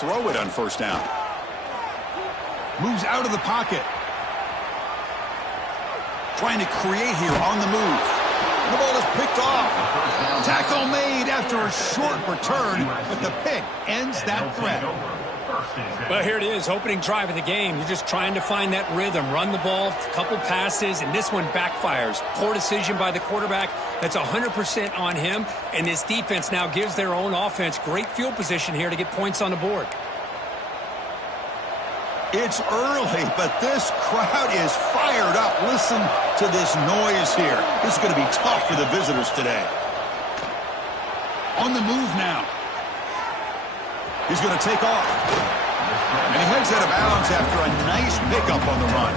throw it on first down. Moves out of the pocket. Trying to create here on the move. The ball is picked off. Tackle made after a short return, but the pick ends that threat. Well, here it is, opening drive of the game. You're just trying to find that rhythm, run the ball, a couple passes, and this one backfires. Poor decision by the quarterback. That's 100% on him, and this defense now gives their own offense great field position here to get points on the board. It's early, but this crowd is fired up. Listen to this noise here. This is going to be tough for the visitors today. On the move now. He's going to take off. And he heads out of bounds after a nice pickup on the run.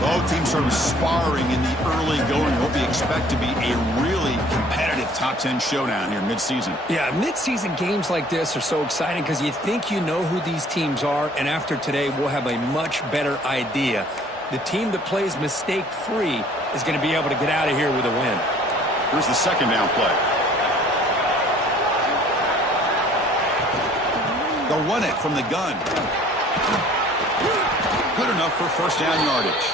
Both teams sort of sparring in the early going. What we expect to be a really competitive top 10 showdown here mid-season. Yeah, mid-season games like this are so exciting because you think you know who these teams are, and after today we'll have a much better idea. The team that plays mistake-free is going to be able to get out of here with a win. Here's the second down play. They'll run it from the gun. Good enough for first down yardage.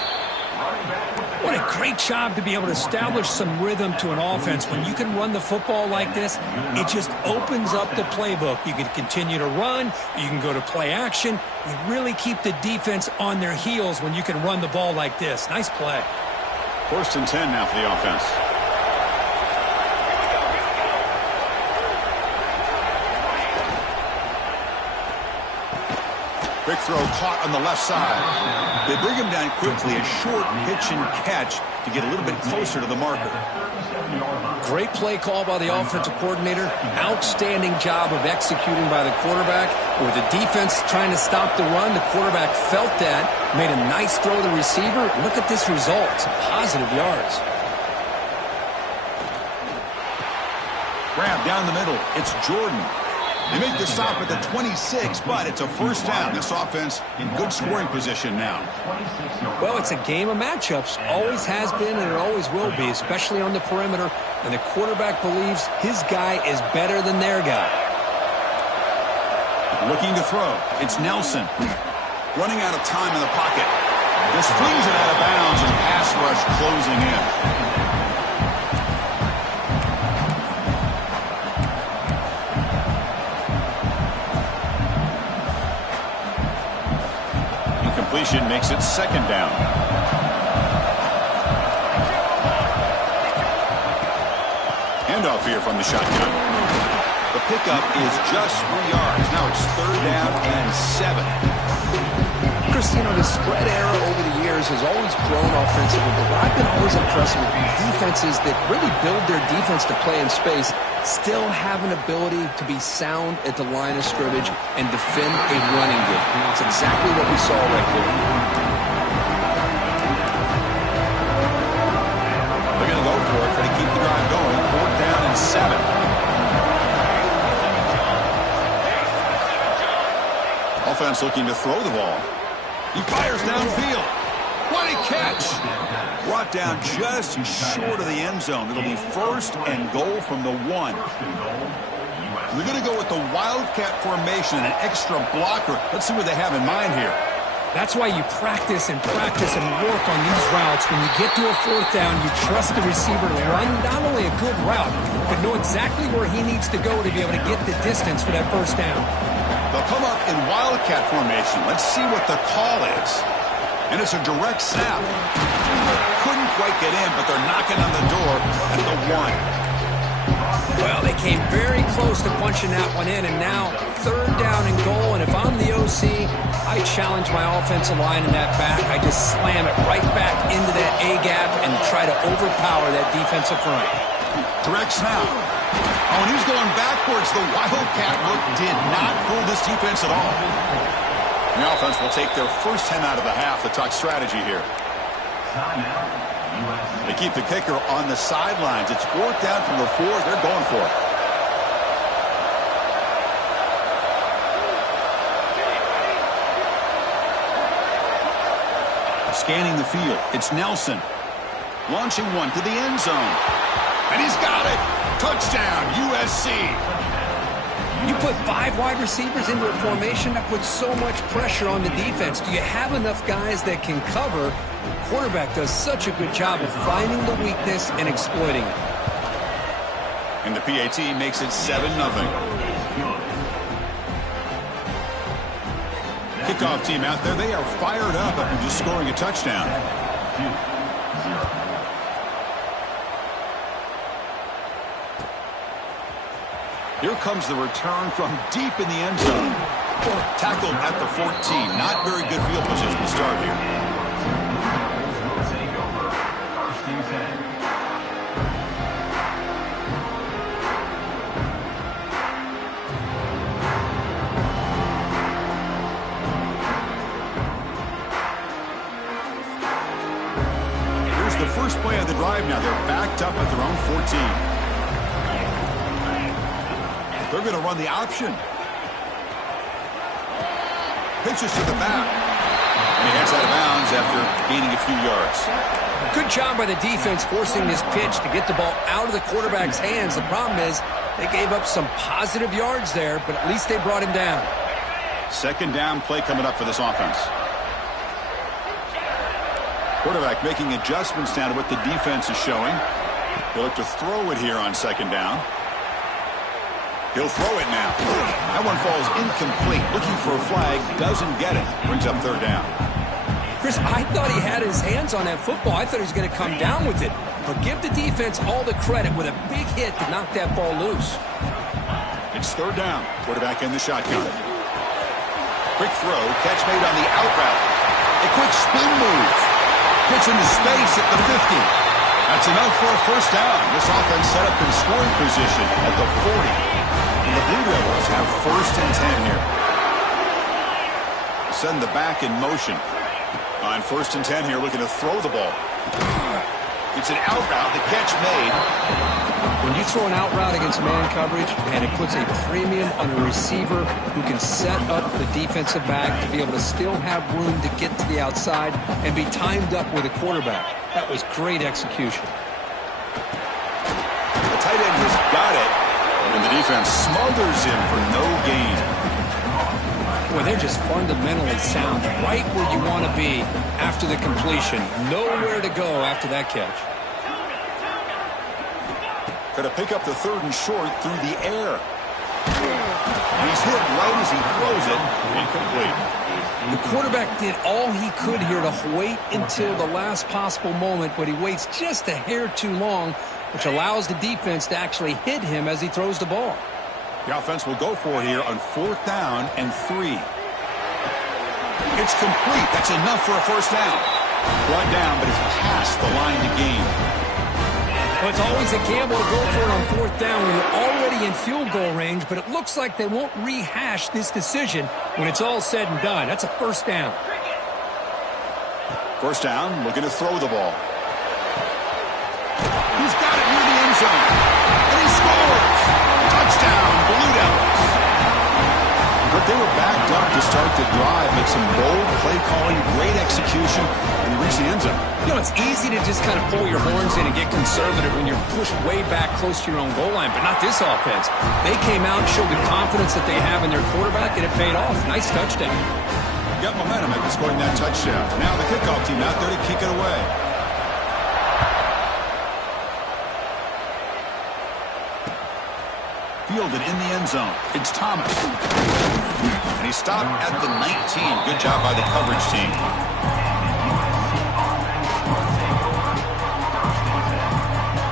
What a great job to be able to establish some rhythm to an offense. When you can run the football like this, it just opens up the playbook. You can continue to run. You can go to play action. You really keep the defense on their heels when you can run the ball like this. Nice play. First and 10 now for the offense. Quick throw caught on the left side. They bring him down quickly. A short pitch and catch to get a little bit closer to the marker. Great play call by the offensive coordinator. Outstanding job of executing by the quarterback. With the defense trying to stop the run, the quarterback felt that, made a nice throw to the receiver. Look at this result. Some positive yards. Grab down the middle. It's Jordan. They make the stop at the 26, but it's a first down. This offense in good scoring position now. Well, it's a game of matchups. Always has been and it always will be, especially on the perimeter. And the quarterback believes his guy is better than their guy. Looking to throw. It's Nelson. Running out of time in the pocket. Just flings it out of bounds and pass rush closing in. Completion makes it second down. Handoff here from the shotgun. The pickup is just 3 yards. Now it's third down and 7. Chris, you know, the spread era over the years has always grown offensively, but what I've been always impressed with defenses that really build their defense to play in space still have an ability to be sound at the line of scrimmage and defend a running game. It's exactly what we saw right there. They're going to go for it, try to keep the drive going. Fourth down and 7. Offense looking to throw the ball. He fires downfield. What a catch! Brought down just short of the end zone. It'll be first and goal from the 1. They're going to go with the Wildcat formation and an extra blocker. Let's see what they have in mind here. That's why you practice and work on these routes. When you get to a fourth down, you trust the receiver to run not only a good route, but know exactly where he needs to go to be able to get the distance for that first down. They'll come up in Wildcat formation. Let's see what the call is. And it's a direct snap. Couldn't quite get in, but they're knocking on the door at the 1. Well, they came very close to punching that one in, and now third down and goal. And if I'm the OC, I challenge my offensive line in that back. I just slam it right back into that A-gap and try to overpower that defensive front. Direct snap. Oh, and he's going backwards. The Wildcat look did not fool this defense at all. The offense will take their first 10 out of the half to talk strategy here. They keep the kicker on the sidelines. It's fourth down from the 4. They're going for it. Scanning the field. It's Nelson. Launching one to the end zone. And he's got it. Touchdown, USC. You put 5 wide receivers into a formation, that puts so much pressure on the defense. Do you have enough guys that can cover? The quarterback does such a good job of finding the weakness and exploiting it. And the PAT makes it 7-0. Kickoff team out there, they are fired up after just scoring a touchdown. Here comes the return from deep in the end zone. Tackled at the 14. Not very good field position to start here. Here's the first play of the drive now. They're backed up at their own 14. They're going to run the option. Pitches to the back. And he heads out of bounds after gaining a few yards. Good job by the defense forcing this pitch to get the ball out of the quarterback's hands. The problem is they gave up some positive yards there, but at least they brought him down. Second down play coming up for this offense. Quarterback making adjustments down to what the defense is showing. They'll look to throw it here on second down. He'll throw it now. That one falls incomplete. Looking for a flag. Doesn't get it. Brings up third down. Chris, I thought he had his hands on that football. I thought he was going to come down with it. But give the defense all the credit with a big hit to knock that ball loose. It's third down. Quarterback in the shotgun. Quick throw. Catch made on the out route. A quick spin move. Gets into space at the 50. That's enough for a first down. This offense set up in scoring position at the 40. And the Blue Devils have first and 10 here. Send the back in motion. On first and 10 here, looking to throw the ball. It's an out route. The catch made. When you throw an out route against man coverage, man, it puts a premium on a receiver who can set up the defensive back to be able to still have room to get to the outside and be timed up with a quarterback. That was great execution. The tight end has got it, and the defense smothers him for no gain. Boy, they're just fundamentally sound, right where you want to be after the completion. Nowhere to go after that catch. Going to pick up the third and short through the air. He's hit right as he throws it. Incomplete. The quarterback did all he could here to wait until the last possible moment, but he waits just a hair too long, which allows the defense to actually hit him as he throws the ball. The offense will go for it here on fourth down and 3. It's complete. That's enough for a first down. Brought down, but it's past the line to gain. Well, it's always a gamble to go for it on fourth down when you're already in field goal range, but it looks like they won't rehash this decision when it's all said and done. That's a first down. First down, looking to throw the ball. He's got it near the end zone. And he scores! Touchdown, Blue Devils. But they were backed up to start the drive. Make some bold play calling, great execution, and reach the end zone. You know, it's easy to just kind of pull your horns in and get conservative when you're pushed way back close to your own goal line, but not this offense. They came out and showed the confidence that they have in their quarterback, and it paid off. Nice touchdown. Got momentum after scoring that touchdown. Now the kickoff team out there to kick it away. Fielded in the end zone. It's Thomas. And he stopped at the 19. Good job by the coverage team.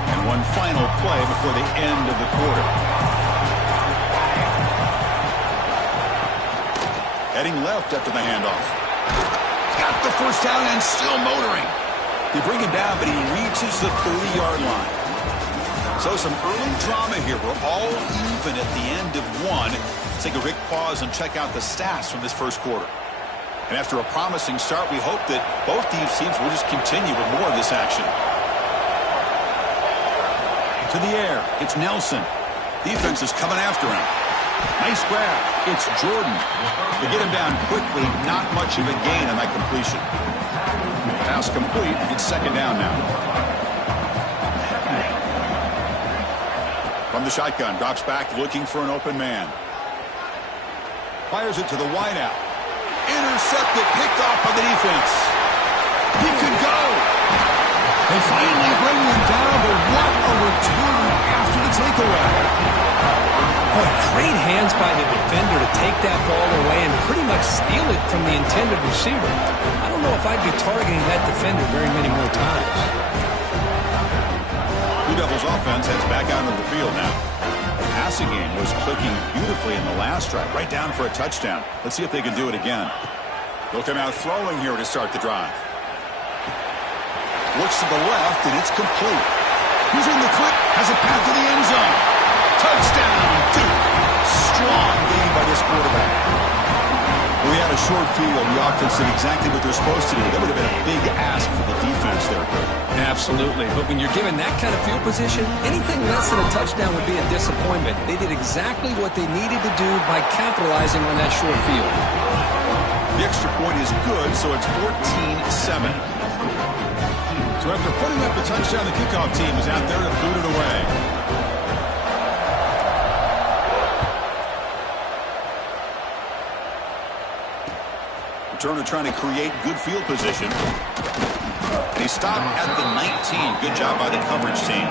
And one final play before the end of the quarter. Heading left after the handoff. Got the first down and still motoring. They bring him down, but he reaches the 30-yard line. So some early drama here. We're all even at the end of one. Let's take a quick pause and check out the stats from this first quarter. And after a promising start, we hope that both these teams will just continue with more of this action. To the air, it's Nelson. Defense is coming after him. Nice grab. It's Jordan. They get him down quickly. Not much of a gain on that completion. Pass complete. It's second down now. From the shotgun, drops back looking for an open man. Fires it to the wideout. Intercepted, picked off by the defense. He could go. They finally bring him down, but what a return after the takeaway. Boy, great hands by the defender to take that ball away and pretty much steal it from the intended receiver. I don't know if I'd be targeting that defender very many more times. Blue Devils offense heads back out into the field now. The passing game was clicking beautifully in the last drive, right down for a touchdown. Let's see if they can do it again. They'll come out throwing here to start the drive. Looks to the left, and it's complete. He's in the clip, has a path to the end zone. Touchdown, Duke. Strong game by this quarterback. We had a short field. The offense did exactly what they're supposed to do. That would have been a big ask for the defense there, Kurt. Absolutely. But when you're given that kind of field position, anything less than a touchdown would be a disappointment. They did exactly what they needed to do by capitalizing on that short field. The extra point is good, so it's 14-7. So after putting up the touchdown, the kickoff team is out there to boot it away. Turner trying to create good field position. And he stopped at the 19. Good job by the coverage team.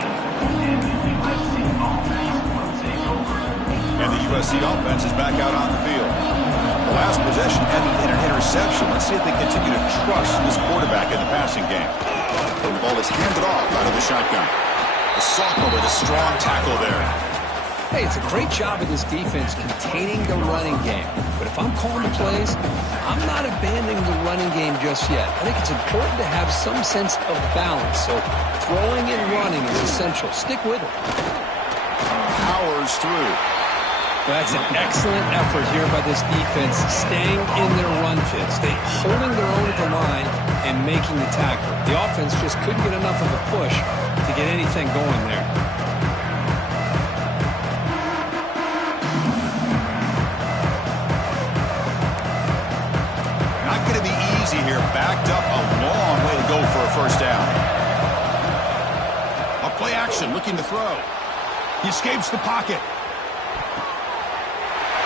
And the USC offense is back out on the field. The last possession ended in an interception. Let's see if they continue to trust this quarterback in the passing game. And the ball is handed off out of the shotgun. The sophomore with a strong tackle there. Hey, it's a great job of this defense containing the running game. But if I'm calling the plays, I'm not abandoning the running game just yet. I think it's important to have some sense of balance. So throwing and running is essential. Stick with it. Powers through. That's an excellent effort here by this defense, staying in their run fits. They holding their own at the line and making the tackle. The offense just couldn't get enough of a push to get anything going there. Here, backed up a long way to go for a first down. A play action, looking to throw. He escapes the pocket.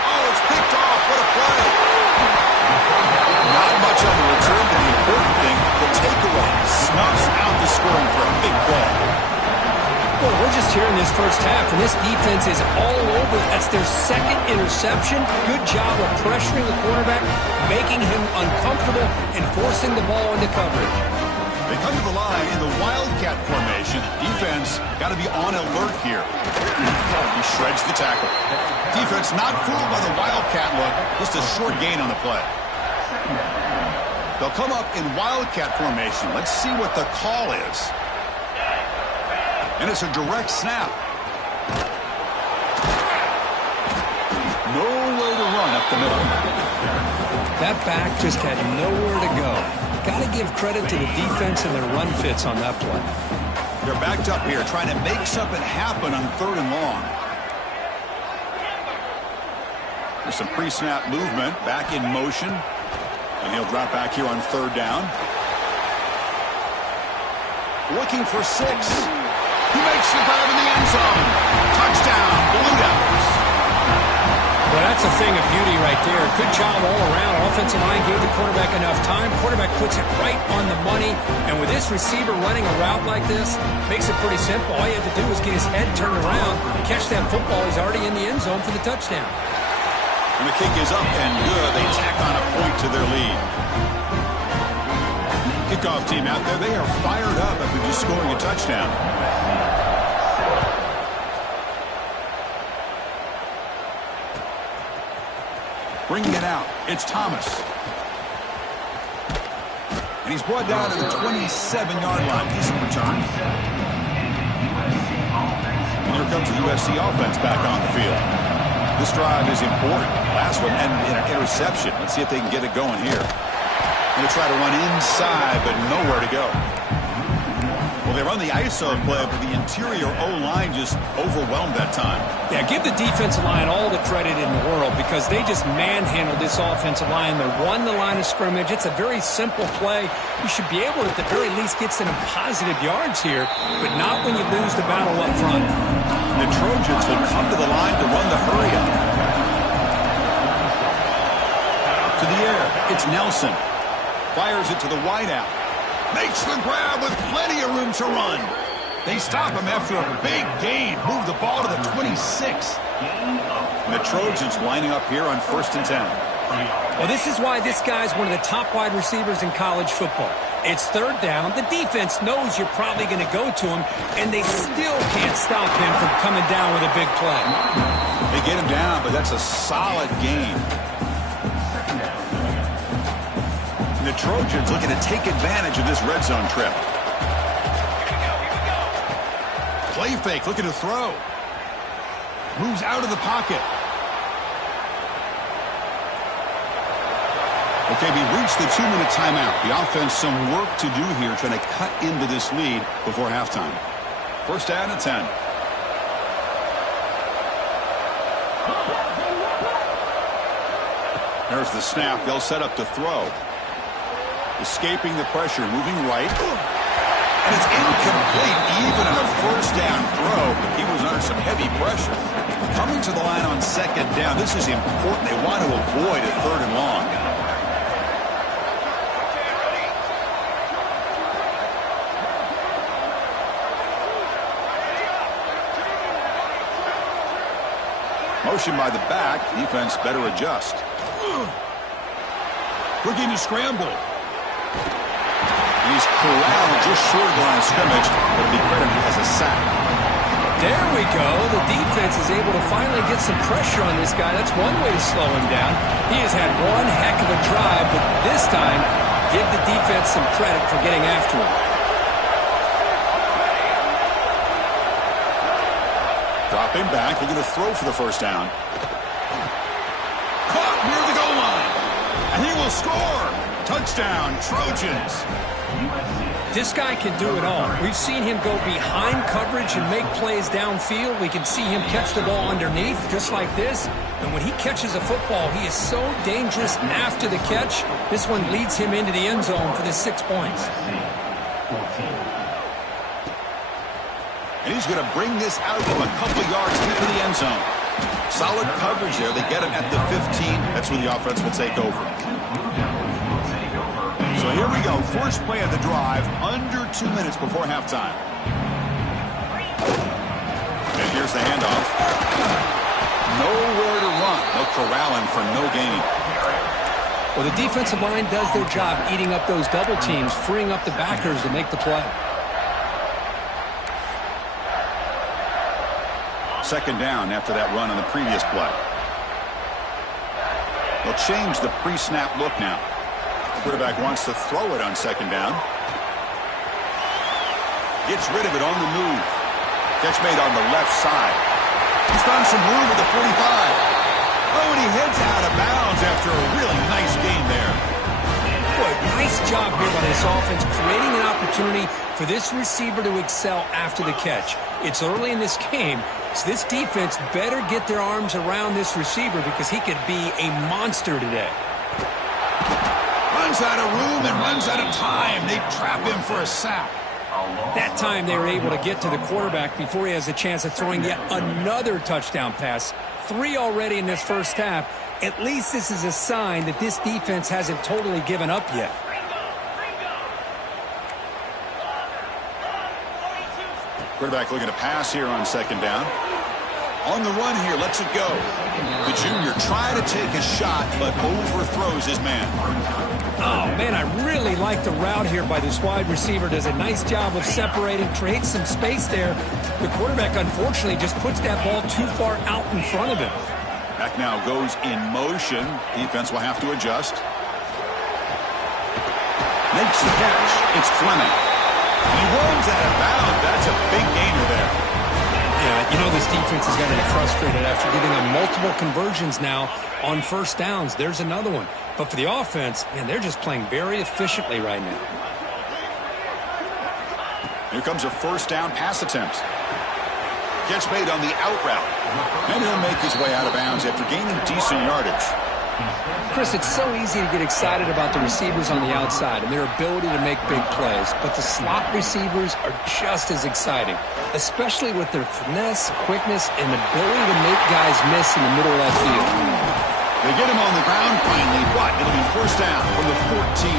Oh, it's picked off. What a play. Not much on the return, but the important thing, the takeaway snuffs out the scoring for a big play. Well, we're just here in this first half, and this defense is all over. That's their second interception. Good job of pressuring the quarterback, making him uncomfortable, and forcing the ball into coverage. They come to the line in the Wildcat formation. Defense got to be on alert here. He shreds the tackle. Defense not fooled by the Wildcat look. Just a short gain on the play. They'll come up in Wildcat formation. Let's see what the call is. And it's a direct snap. Nowhere to run up the middle. That back just had nowhere to go. Got to give credit to the defense and their run fits on that play. They're backed up here, trying to make something happen on 3rd and long. There's some pre-snap movement, back in motion. And he'll drop back here on 3rd down. Looking for 6. He makes the grab in the end zone. Touchdown, Blue Devils. Well, that's a thing of beauty right there. Good job all around. Offensive line gave the quarterback enough time. Quarterback puts it right on the money. And with this receiver running a route like this, makes it pretty simple. All you have to do is get his head turned around, catch that football. He's already in the end zone for the touchdown. And the kick is up and good. They tack on a point to their lead. Kickoff team out there, they are fired up after just scoring a touchdown. Bringing it out, it's Thomas. And he's brought down to the 27-yard line. Decent return. And here comes the USC offense back on the field. This drive is important. Last one ended in an interception. Let's see if they can get it going here. Going to try to run inside, but nowhere to go. Well, they run the ISO play, but the interior O-line just overwhelmed that time. Yeah, give the defensive line all the credit in the world because they just manhandled this offensive line. They won the line of scrimmage. It's a very simple play. You should be able to, at the very least, get some positive yards here, but not when you lose the battle up front. The Trojans will come to the line to run the hurry-up. to the air. It's Nelson. Fires it to the wideout. Makes the grab with plenty of room to run. They stop him after a big gain. Move the ball to the 26. And the Trojans lining up here on 1st and 10. Well, this is why this guy's one of the top wide receivers in college football. It's 3rd down. The defense knows you're probably going to go to him, and they still can't stop him from coming down with a big play. They get him down, but that's a solid gain. And the Trojans looking to take advantage of this red zone trip. Play fake, looking to throw. Moves out of the pocket. Okay, we reached the 2-minute timeout. The offense some work to do here, trying to cut into this lead before halftime. 1st down and 10. There's the snap. They'll set up to throw. Escaping the pressure, moving right. And it's incomplete. Even on a 1st down throw, he was under some heavy pressure. Coming to the line on 2nd down. This is important. They want to avoid a 3rd and long. Motion by the back. Defense better adjust. Looking to scramble. He's corralled just short of the line of scrimmage, but it'll be credited as a sack. There we go. The defense is able to finally get some pressure on this guy. That's one way to slow him down. He has had one heck of a drive, but this time, give the defense some credit for getting after him. Dropping back, looking to throw for the 1st down. Caught near the goal line. And he will score. Touchdown, Trojans. This guy can do it all. We've seen him go behind coverage and make plays downfield. We can see him catch the ball underneath, just like this. And when he catches a football, he is so dangerous after the catch. This one leads him into the end zone for the 6 points. And he's going to bring this out from a couple yards into the end zone. Solid coverage there. They get him at the 15. That's where the offense will take over. So here we go. First play of the drive, under 2 minutes before halftime. And here's the handoff. Nowhere to run. They'll corral him for no gain. Well, the defensive line does their job eating up those double teams, freeing up the backers to make the play. 2nd down after that run on the previous play. They'll change the pre-snap look now. Quarterback wants to throw it on 2nd down. Gets rid of it on the move. Catch made on the left side. He's found some room at the 45. Oh, and he heads out of bounds after a really nice game there. Boy, nice job here by this offense, creating an opportunity for this receiver to excel after the catch. It's early in this game, so this defense better get their arms around this receiver because he could be a monster today. Runs out of room and runs out of time. They trap him for a sack. That time they were able to get to the quarterback before he has a chance of throwing yet another touchdown pass. 3 already in this 1st half. At least this is a sign that this defense hasn't totally given up yet. Quarterback looking to pass here on 2nd down. On the run here, lets it go. The junior trying to take a shot, but overthrows his man. Oh, man, I really like the route here by this wide receiver. Does a nice job of separating, creates some space there. The quarterback, unfortunately, just puts that ball too far out in front of him. Back now goes in motion. Defense will have to adjust. Makes the catch. It's Fleming. He runs out of bounds. That's a big gainer there. Yeah, you know this defense is going to be frustrated after giving them multiple conversions now on 1st downs. There's another one. But for the offense, man, they're just playing very efficiently right now. Here comes a 1st down pass attempt. Catch made on the out route. And he'll make his way out of bounds after gaining decent yardage. Chris, it's so easy to get excited about the receivers on the outside and their ability to make big plays, but the slot receivers are just as exciting, especially with their finesse, quickness, and ability to make guys miss in the middle of that field. They get him on the ground finally, but it'll be first down from the 14.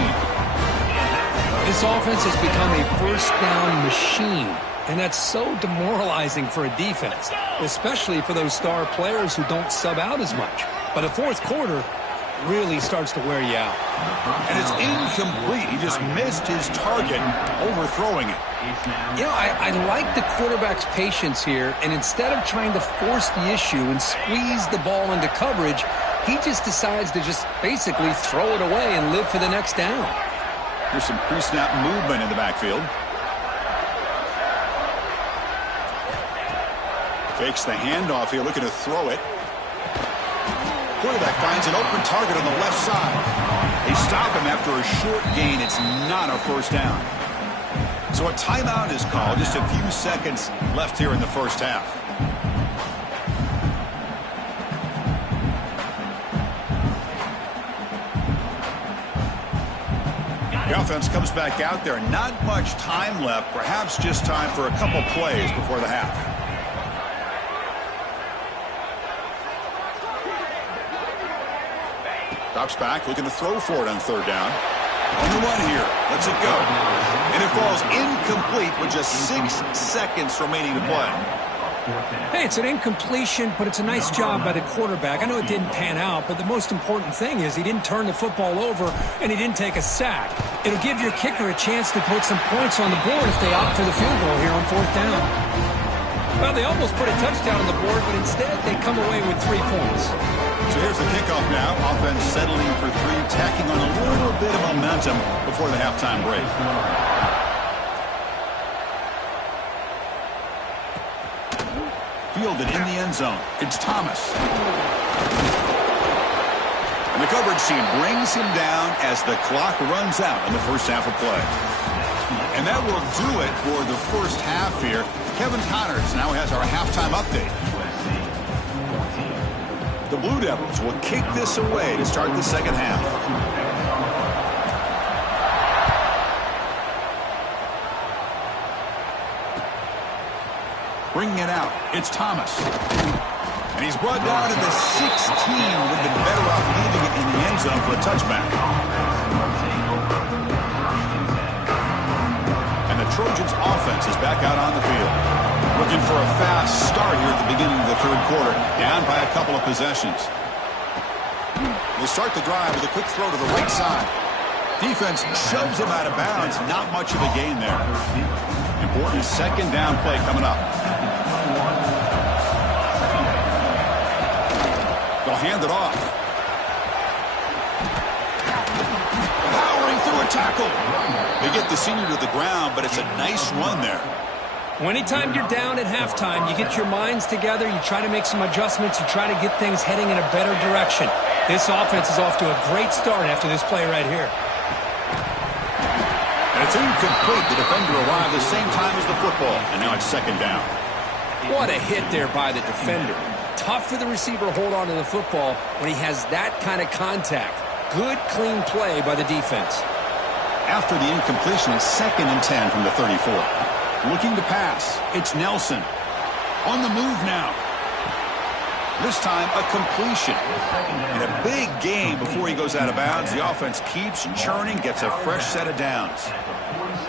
This offense has become a first down machine, and that's so demoralizing for a defense, especially for those star players who don't sub out as much. But the fourth quarter really starts to wear you out. And it's incomplete. He just missed his target, overthrowing it. You know, I like the quarterback's patience here, and instead of trying to force the issue and squeeze the ball into coverage, he just decides to just basically throw it away and live for the next down. There's some pre-snap movement in the backfield. Fakes the handoff here, looking to throw it. Quarterback finds an open target on the left side. They stop him after a short gain. It's not a first down. So a timeout is called. Just a few seconds left here in the first half. The offense comes back out there. Not much time left. Perhaps just time for a couple plays before the half. Drops back, looking to throw for it on third down. On the run here. Lets it go. And it falls incomplete with just 6 seconds remaining to play. Hey, it's an incompletion, but it's a nice job by the quarterback. I know it didn't pan out, but the most important thing is he didn't turn the football over and he didn't take a sack. It'll give your kicker a chance to put some points on the board if they opt for the field goal here on fourth down. Well, they almost put a touchdown on the board, but instead they come away with 3 points. So here's the kickoff now. Offense settling for 3, tacking on a little bit of momentum before the halftime break. Fielded in the end zone. It's Thomas. And the coverage team brings him down as the clock runs out in the first half of play. And that will do it for the first half here. Kevin Connors now has our halftime update. The Blue Devils will kick this away to start the second half. Bringing it out, it's Thomas. And he's brought down to the 16. Would have been better off leaving it in the end zone for a touchback. And the Trojans offense is back out on the field. Looking for a fast start here at the beginning of the third quarter. Down by a couple of possessions. They start the drive with a quick throw to the right side. Defense shoves him out of bounds. Not much of a gain there. Important second down play coming up. They'll hand it off. Powering through a tackle. They get the senior to the ground, but it's a nice run there. Well, anytime you're down at halftime, you get your minds together, you try to make some adjustments, you try to get things heading in a better direction. This offense is off to a great start after this play right here. And it's incomplete. The defender arrived the same time as the football, and now it's second down. What a hit there by the defender. Tough for the receiver to hold on to the football when he has that kind of contact. Good, clean play by the defense. After the incompletion, it's 2nd and 10 from the 34. Looking to pass. It's Nelson. On the move now. This time, a completion. And a big gain before he goes out of bounds. The offense keeps churning, gets a fresh set of downs.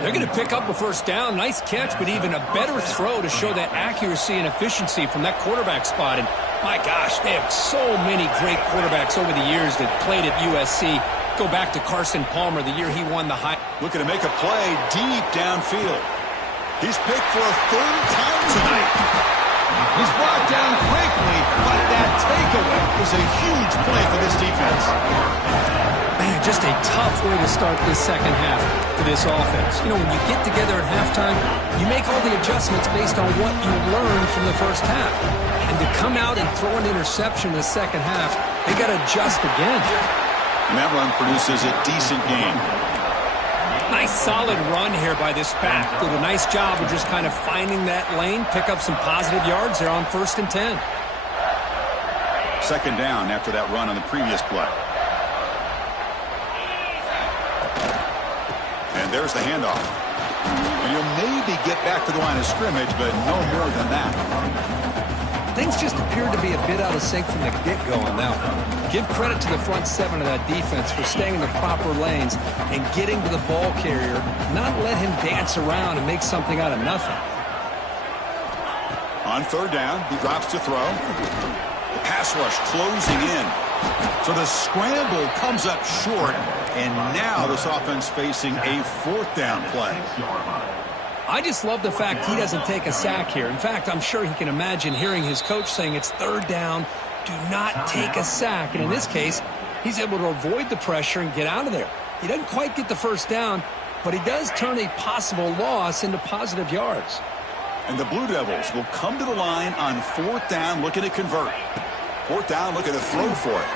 They're going to pick up a first down. Nice catch, but even a better throw to show that accuracy and efficiency from that quarterback spot. And my gosh, they have so many great quarterbacks over the years that played at USC. Go back to Carson Palmer, the year he won the high. Looking to make a play deep downfield. He's picked for a 3rd time tonight. He's brought down quickly, but that takeaway is a huge play for this defense. Man, just a tough way to start this second half for this offense. You know, when you get together at halftime, you make all the adjustments based on what you learned from the first half. And to come out and throw an interception in the second half, they got to adjust again. And that run produces a decent gain. Nice solid run here by this back. Did a nice job of just kind of finding that lane, pick up some positive yards there on 1st and 10. Second down after that run on the previous play. And there's the handoff. And he'll maybe get back to the line of scrimmage, but no more than that. things just appeared to be a bit out of sync from the get-go on that one. Give credit to the front seven of that defense for staying in the proper lanes and getting to the ball carrier, not let him dance around and make something out of nothing. On third down, he drops to throw. The pass rush closing in. So the scramble comes up short, and now this offense facing a fourth down play. I just love the fact he doesn't take a sack here. In fact, I'm sure he can imagine hearing his coach saying it's third down, do not take a sack. And in this case, he's able to avoid the pressure and get out of there. He doesn't quite get the first down, but he does turn a possible loss into positive yards. And the Blue Devils will come to the line on fourth down looking to convert. Fourth down looking to throw for it.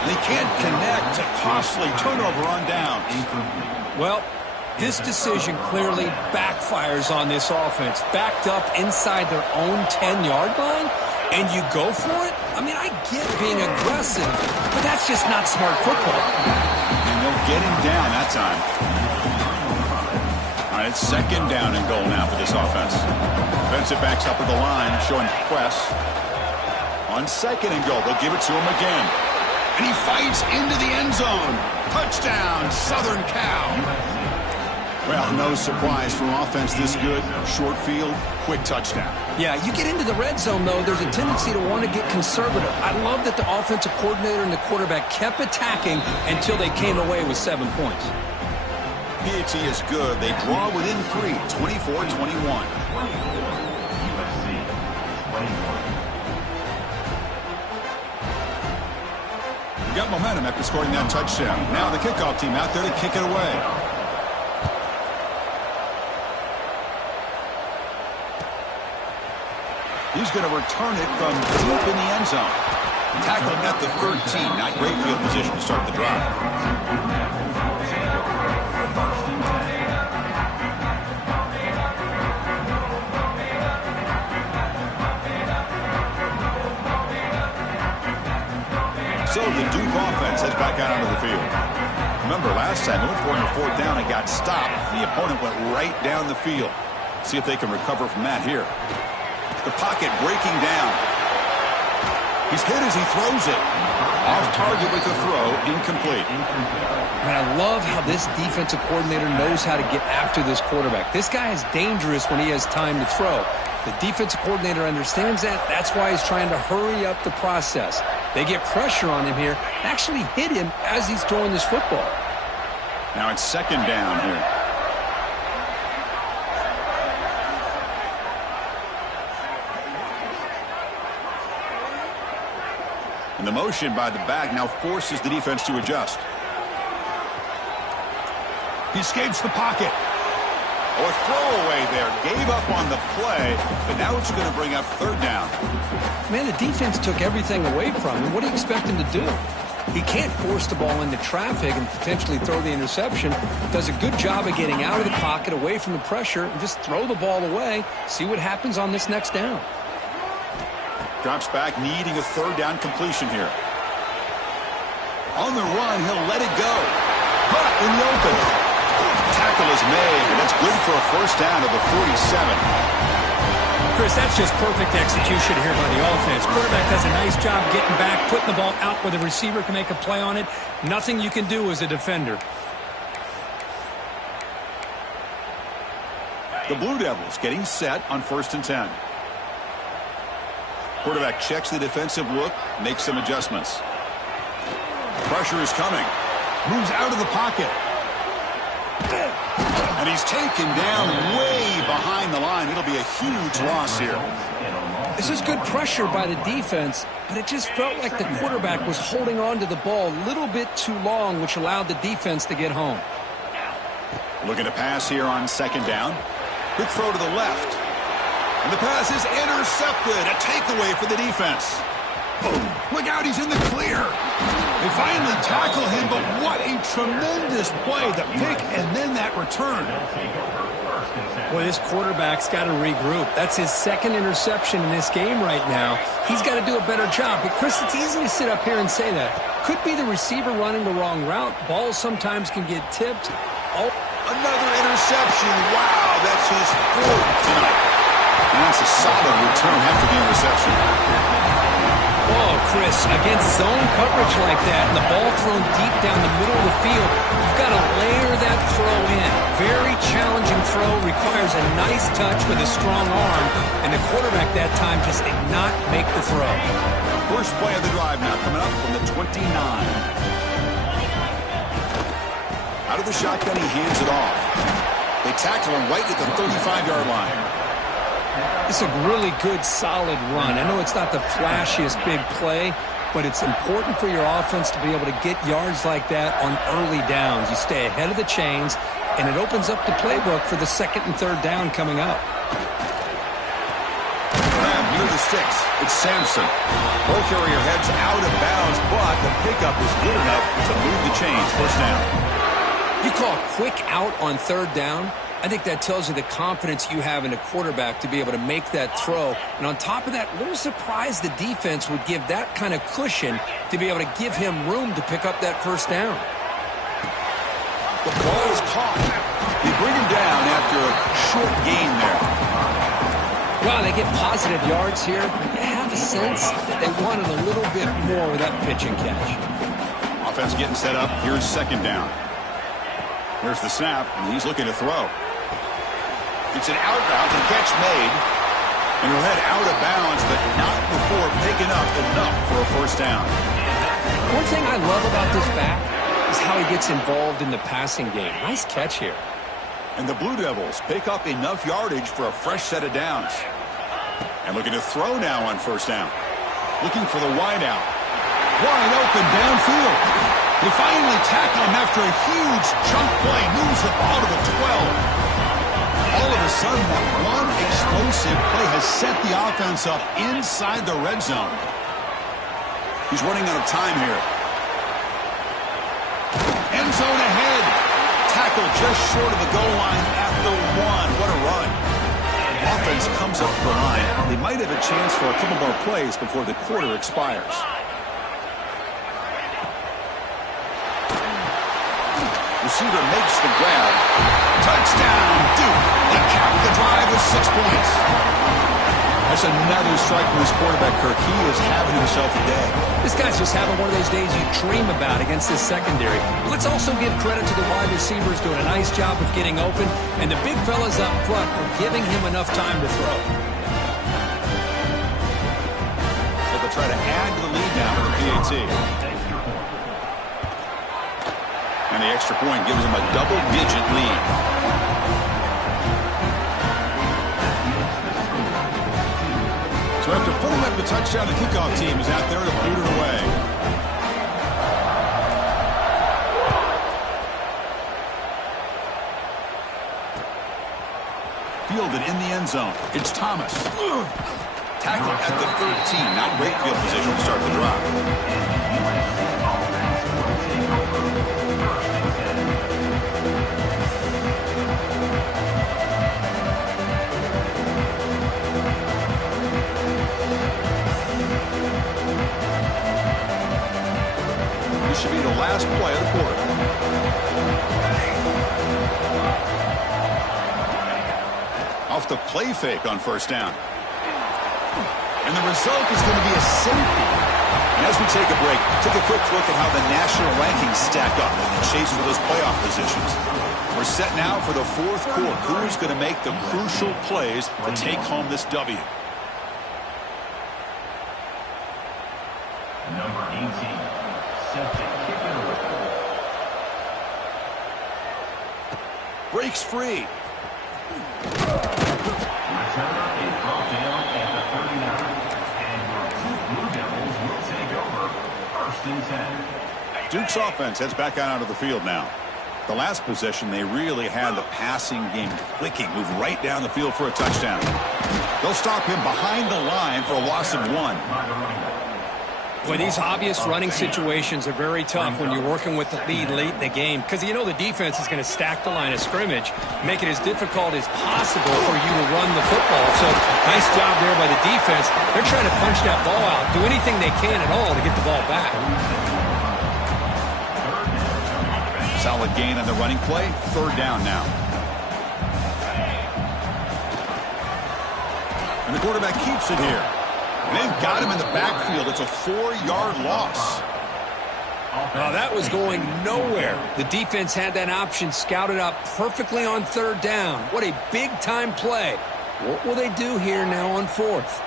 And they can't connect. A costly turnover on downs. Well, this decision clearly backfires on this offense. Backed up inside their own 10-yard line, and you go for it? I mean, I get being aggressive, but that's just not smart football. And they'll get him down that time. All right, it's second down and goal now for this offense. Defensive backs up at the line, showing press. On second and goal, they'll give it to him again. And he fights into the end zone. Touchdown, Southern Cal. Well, no surprise from offense this good. Short field, quick touchdown. Yeah, you get into the red zone, though, there's a tendency to want to get conservative. I love that the offensive coordinator and the quarterback kept attacking until they came away with 7 points. PAT is good. They draw within 3, 24-21. Got momentum after scoring that touchdown. Now the kickoff team out there to kick it away. He's going to return it from deep in the end zone. Tackled at the 13. Not great field position to start the drive. So the Duke offense heads back out onto the field. Remember, last time they went for it on fourth down and got stopped. The opponent went right down the field. See if they can recover from that here. The pocket breaking down. He's hit as he throws it. Off target with the throw, incomplete. Man, I love how this defensive coordinator knows how to get after this quarterback. This guy is dangerous when he has time to throw. The defensive coordinator understands that. That's why he's trying to hurry up the process. They get pressure on him here, actually hit him as he's throwing this football. Now it's second down here. And the motion by the back now forces the defense to adjust. He escapes the pocket. Oh, a throwaway there. Gave up on the play, but now it's going to bring up third down. Man, the defense took everything away from him. What do you expect him to do? He can't force the ball into traffic and potentially throw the interception. Does a good job of getting out of the pocket, away from the pressure, and just throw the ball away. See what happens on this next down. Drops back, needing a third down completion here. On the run, he'll let it go. Caught in the open. Tackle is made, and that's good for a first down of the 47. Chris, that's just perfect execution here by the offense. Quarterback does a nice job getting back, putting the ball out where the receiver can make a play on it. Nothing you can do as a defender. The Blue Devils getting set on 1st and 10. Quarterback checks the defensive look, makes some adjustments. Pressure is coming. Moves out of the pocket. And he's taken down way behind the line. It'll be a huge loss here. This is good pressure by the defense, but it just felt like the quarterback was holding on to the ball a little bit too long, which allowed the defense to get home. Looking to pass here on second down. Quick throw to the left. And the pass is intercepted. A takeaway for the defense. Look out, he's in the clear. They finally tackle him, but what a tremendous play. The pick and then that return. Boy, this quarterback's got to regroup. That's his second interception in this game right now. He's got to do a better job. But, Chris, it's easy to sit up here and say that. Could be the receiver running the wrong route. Balls sometimes can get tipped. Oh, another interception. Wow, that's his fourth tonight. And that's a solid return after the interception. Oh, Chris, against zone coverage like that, and the ball thrown deep down the middle of the field, you've got to layer that throw in. Very challenging throw, requires a nice touch with a strong arm, and the quarterback that time just did not make the throw. First play of the drive now coming up from the 29. Out of the shotgun, he hands it off. They tackle him right at the 35-yard line. It's a really good, solid run. I know it's not the flashiest big play, but it's important for your offense to be able to get yards like that on early downs. You stay ahead of the chains, and it opens up the playbook for the second and third down coming up. Grab near the sticks. It's Sampson. Ball carrier heads out of bounds, but the pickup is good enough to move the chains. First down. You call a quick out on third down. I think that tells you the confidence you have in a quarterback to be able to make that throw. And on top of that, a little surprised the defense would give that kind of cushion to be able to give him room to pick up that first down. The ball is caught. They bring him down after a short gain there. Well, they get positive yards here. You have a sense that they wanted a little bit more with that pitch and catch. Offense getting set up. Here's second down. Here's the snap, and he's looking to throw. It's an out route, and catch made. And he'll head out of bounds, but not before picking up enough for a first down. One thing I love about this back is how he gets involved in the passing game. Nice catch here. And the Blue Devils pick up enough yardage for a fresh set of downs. And looking to throw now on first down. Looking for the wide out. Wide open downfield. They finally tackle him after a huge chunk play. Moves the ball to the 12. All of a sudden, that one explosive play has set the offense up inside the red zone. He's running out of time here. End zone ahead. Tackle just short of the goal line at the 1. What a run. Offense comes up to the line. They might have a chance for a couple more plays before the quarter expires. Receiver makes the grab. Touchdown, Duke. They cap the drive with 6 points. That's another strike from his quarterback, Kirk. He is having himself a day. This guy's just having one of those days you dream about against this secondary. Let's also give credit to the wide receivers doing a nice job of getting open, and the big fellas up front for giving him enough time to throw. So they'll try to add to the lead now with the PAT. And the extra point gives them a double-digit lead. So after pulling up the touchdown, the kickoff team is out there to boot it away. Fielded in the end zone. It's Thomas. Tackled at the 13. Not great field position to start the drive. This should be the last play of the quarter. Off the play fake on first down. And the result is going to be a safety. And as we take a break, take a quick look at how the national rankings stack up in the chase for those playoff positions. We're set now for the fourth quarter. Who's going to make the crucial plays to take home this W? Number 18, set to kick it away. Breaks free. Returner is brought down at the 39. And your Blue Devils will take over first and 10. Duke's offense heads back out onto the field now. The last possession, they really had the passing game clicking. Moved right down the field for a touchdown. They'll stop him behind the line for a loss of 1. Boy, these obvious running situations are very tough when you're working with the lead late in the game, because you know the defense is going to stack the line of scrimmage, make it as difficult as possible for you to run the football. So nice job there by the defense. They're trying to punch that ball out, do anything they can at all to get the ball back. Solid gain on the running play. Third down now. And the quarterback keeps it here. And they've got him in the backfield. It's a 4-yard loss. Well, that was going nowhere. The defense had that option scouted up perfectly on third down. What a big-time play. What will they do here now on fourth?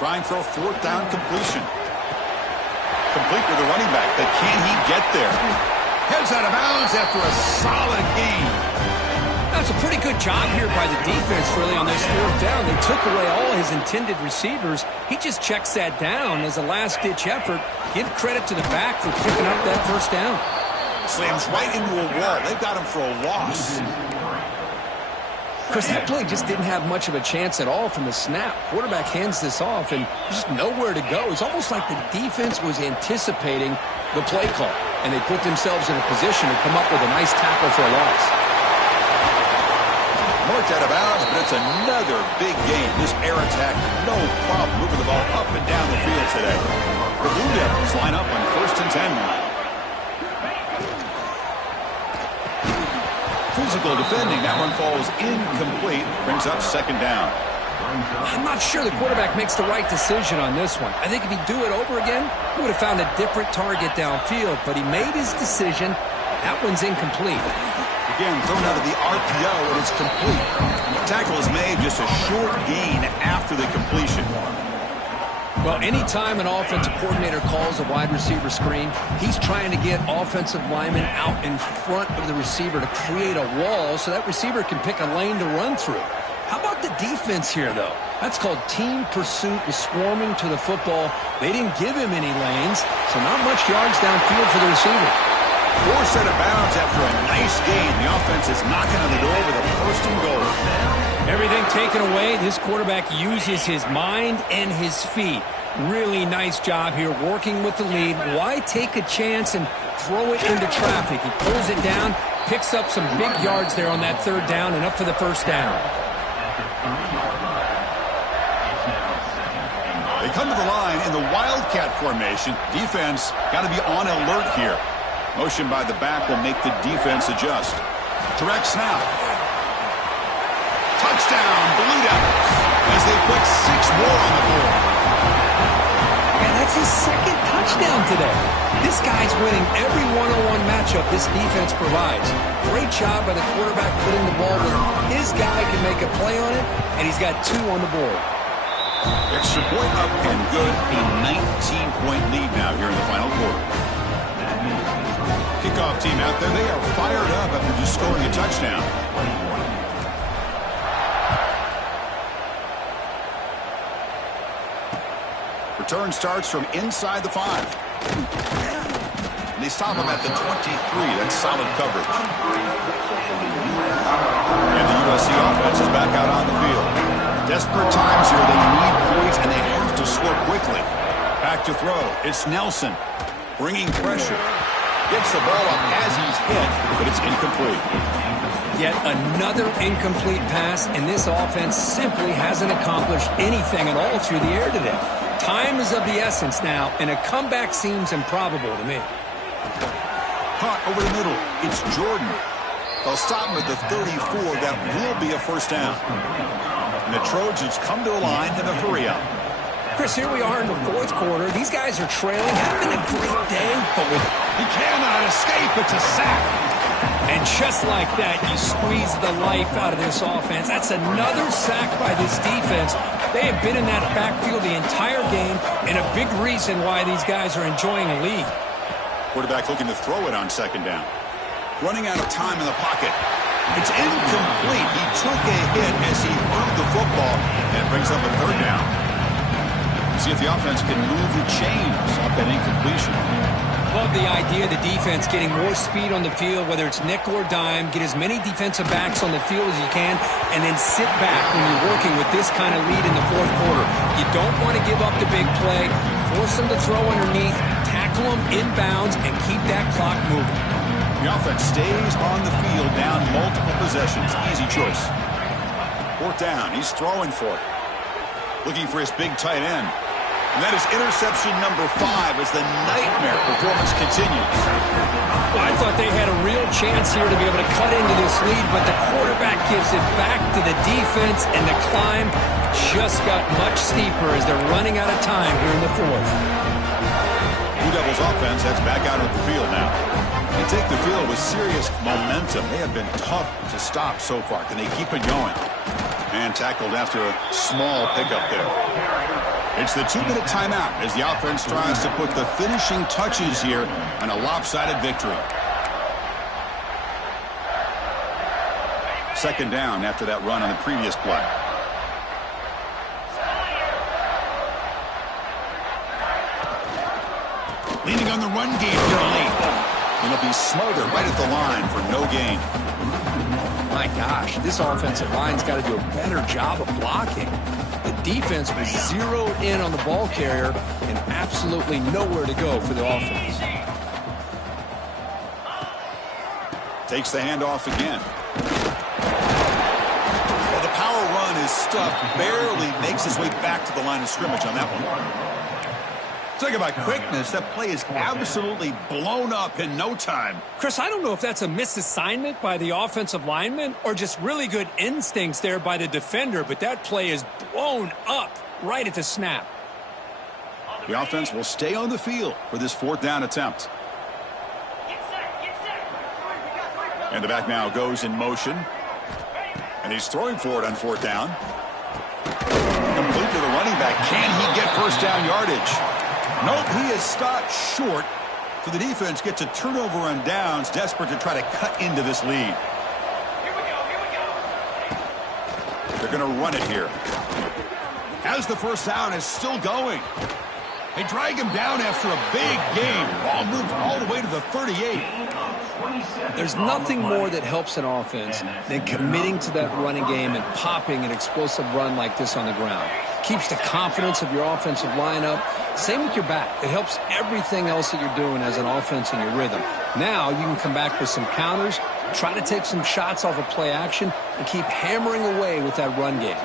Trying for a fourth down completion. Complete with the running back, but can he get there? Heads out of bounds after a solid gain. That's a pretty good job here by the defense, really, on this fourth down. They took away all his intended receivers. He just checks that down as a last-ditch effort. Give credit to the back for picking up that first down. Slams right into a wall. They've got him for a loss. Chris, that play just didn't have much of a chance at all from the snap. Quarterback hands this off and just nowhere to go. It's almost like the defense was anticipating the play call, and they put themselves in a position to come up with a nice tackle for a loss. Marked out of bounds, but it's another big game. This air attack, no problem moving the ball up and down the field today. The Blue Devils line up on 1st and 10 now. Physical defending. That one falls incomplete. Brings up 2nd down. I'm not sure the quarterback makes the right decision on this one. I think if he'd do it over again, he would have found a different target downfield, but he made his decision. That one's incomplete. Again, thrown out of the RPO, and it's complete. The tackle is made, just a short gain after the completion. Well, anytime an offensive coordinator calls a wide receiver screen, he's trying to get offensive linemen out in front of the receiver to create a wall so that receiver can pick a lane to run through. How about the defense here, though? That's called team pursuit with swarming to the football. They didn't give him any lanes, so not much yards downfield for the receiver. Forced out of bounds after a nice gain. The offense is knocking on the door with a 1st and goal. Everything taken away, this quarterback uses his mind and his feet. Really nice job here working with the lead. Why take a chance and throw it into traffic? He pulls it down, picks up some big yards there on that 3rd down, and up for the 1st down. They come to the line in the Wildcat formation. Defense got to be on alert here. Motion by the back will make the defense adjust. Direct snap. Touchdown, Blue Devils, as they put 6 more on the board. Man, that's his 2nd touchdown today. This guy's winning every one-on-one matchup this defense provides. Great job by the quarterback putting the ball where his guy can make a play on it, and he's got 2 on the board. Extra point up and good. A 19-point lead now here in the final quarter. Kickoff team out there. They are fired up after just scoring a touchdown. Return starts from inside the 5. And they stop him at the 23. That's solid coverage. And the USC offense is back out on the field. Desperate times here. They need points, and they have to score quickly. Back to throw. It's Nelson bringing pressure. Gets the ball up as he's hit, but it's incomplete. Yet another incomplete pass, and this offense simply hasn't accomplished anything at all through the air today. Time is of the essence now, and a comeback seems improbable to me. Hunt over the middle. It's Jordan. They'll stop him at the 34. That will be a 1st down. And the Trojans come to the line in a hurry-up. Chris, here we are in the 4th quarter. These guys are trailing, having a great day, but he cannot escape. It's a sack. And just like that, you squeeze the life out of this offense. That's another sack by this defense. They have been in that backfield the entire game, and a big reason why these guys are enjoying a lead. Quarterback looking to throw it on 2nd down. Running out of time in the pocket. It's incomplete. He took a hit as he threw the football, and it brings up a 3rd down. See if the offense can move the chains off that incompletion. Love the idea of the defense getting more speed on the field, whether it's nickel or dime, get as many defensive backs on the field as you can, and then sit back when you're working with this kind of lead in the 4th quarter. You don't want to give up the big play, force them to throw underneath, tackle them inbounds, and keep that clock moving. The offense stays on the field down multiple possessions. Easy choice. 4th down. He's throwing for it. Looking for his big tight end. And that is interception number 5 as the nightmare performance continues. Well, I thought they had a real chance here to be able to cut into this lead, but the quarterback gives it back to the defense, and the climb just got much steeper as they're running out of time here in the fourth. Blue Devils offense heads back out onto the field now. They take the field with serious momentum. They have been tough to stop so far. Can they keep it going? And tackled after a small pickup there. It's the 2-minute timeout as the offense tries to put the finishing touches here on a lopsided victory. Second down after that run on the previous play. Leaning on the run game here late. And it'll be smothered right at the line for no gain. My gosh, this offensive line's got to do a better job of blocking. The defense was zeroed in on the ball carrier and absolutely nowhere to go for the offense. Takes the handoff again. Well, the power run is stuffed. Barely makes his way back to the line of scrimmage on that one. Talk about quickness. That play is absolutely blown up in no time. Chris, I don't know if that's a misassignment by the offensive lineman or just really good instincts there by the defender, but that play is blown up right at the snap. The offense will stay on the field for this fourth down attempt. And the back now goes in motion. And he's throwing for it on fourth down. Complete to the running back. Can he get first down yardage? Nope, he is stopped short. So the defense gets a turnover on downs, desperate to try to cut into this lead. They're going to run it here. As the first down is still going. They drag him down after a big game. Ball moved all the way to the 38. There's nothing more that helps an offense than committing to that running game and popping an explosive run like this on the ground. Keeps the confidence of your offensive lineup. Same with your back. It helps everything else that you're doing as an offense in your rhythm. Now you can come back with some counters, try to take some shots off of play action, and keep hammering away with that run game.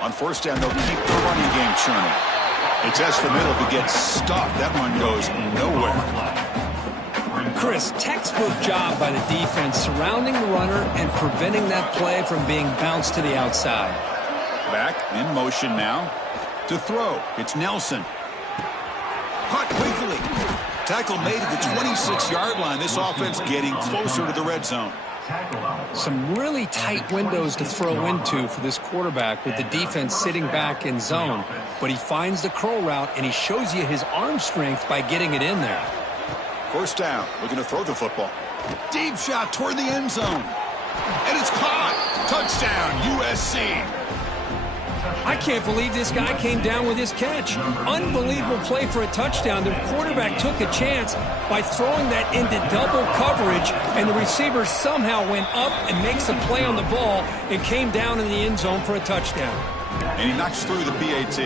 On first down, they'll keep the running game churning. They test the middle. If it gets stopped, that one goes nowhere. Chris, textbook job by the defense surrounding the runner and preventing that play from being bounced to the outside. Back in motion now to throw. It's Nelson. Caught quickly. Tackle made at the 26-yard line. This offense getting closer to the red zone. Some really tight windows to throw into for this quarterback with the defense sitting back in zone. But he finds the curl route, and he shows you his arm strength by getting it in there. First down. Looking to throw the football. Deep shot toward the end zone. And it's caught. Touchdown, USC. I can't believe this guy came down with his catch. Unbelievable play for a touchdown. The quarterback took a chance by throwing that into double coverage, and the receiver somehow went up and makes a play on the ball and came down in the end zone for a touchdown. And he knocks through the PAT.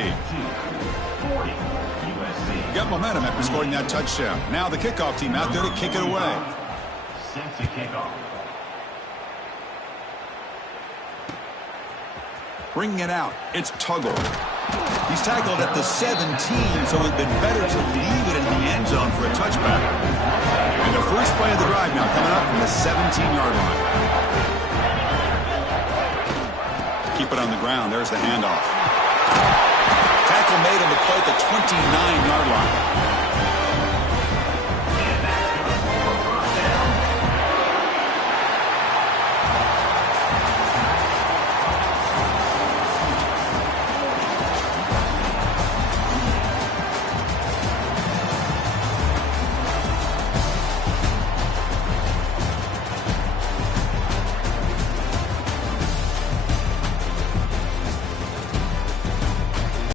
Got momentum after scoring that touchdown. Now the kickoff team out there to kick it away. Set to kickoff. Bringing it out, it's Tuggle. He's tackled at the 17, so it would have been better to leave it in the end zone for a touchback. And the first play of the drive now coming up from the 17-yard line. Keep it on the ground. There's the handoff. Tackle made on the play at the 29.